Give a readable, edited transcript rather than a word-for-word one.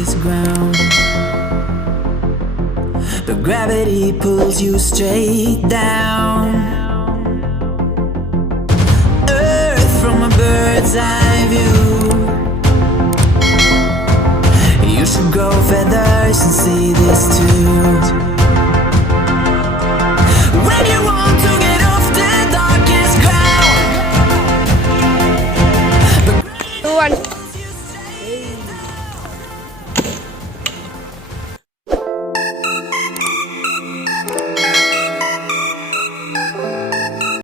this ground. But gravity pulls you straight down. Earth from a bird's eye view. You should grow feathers and see this too. When you want to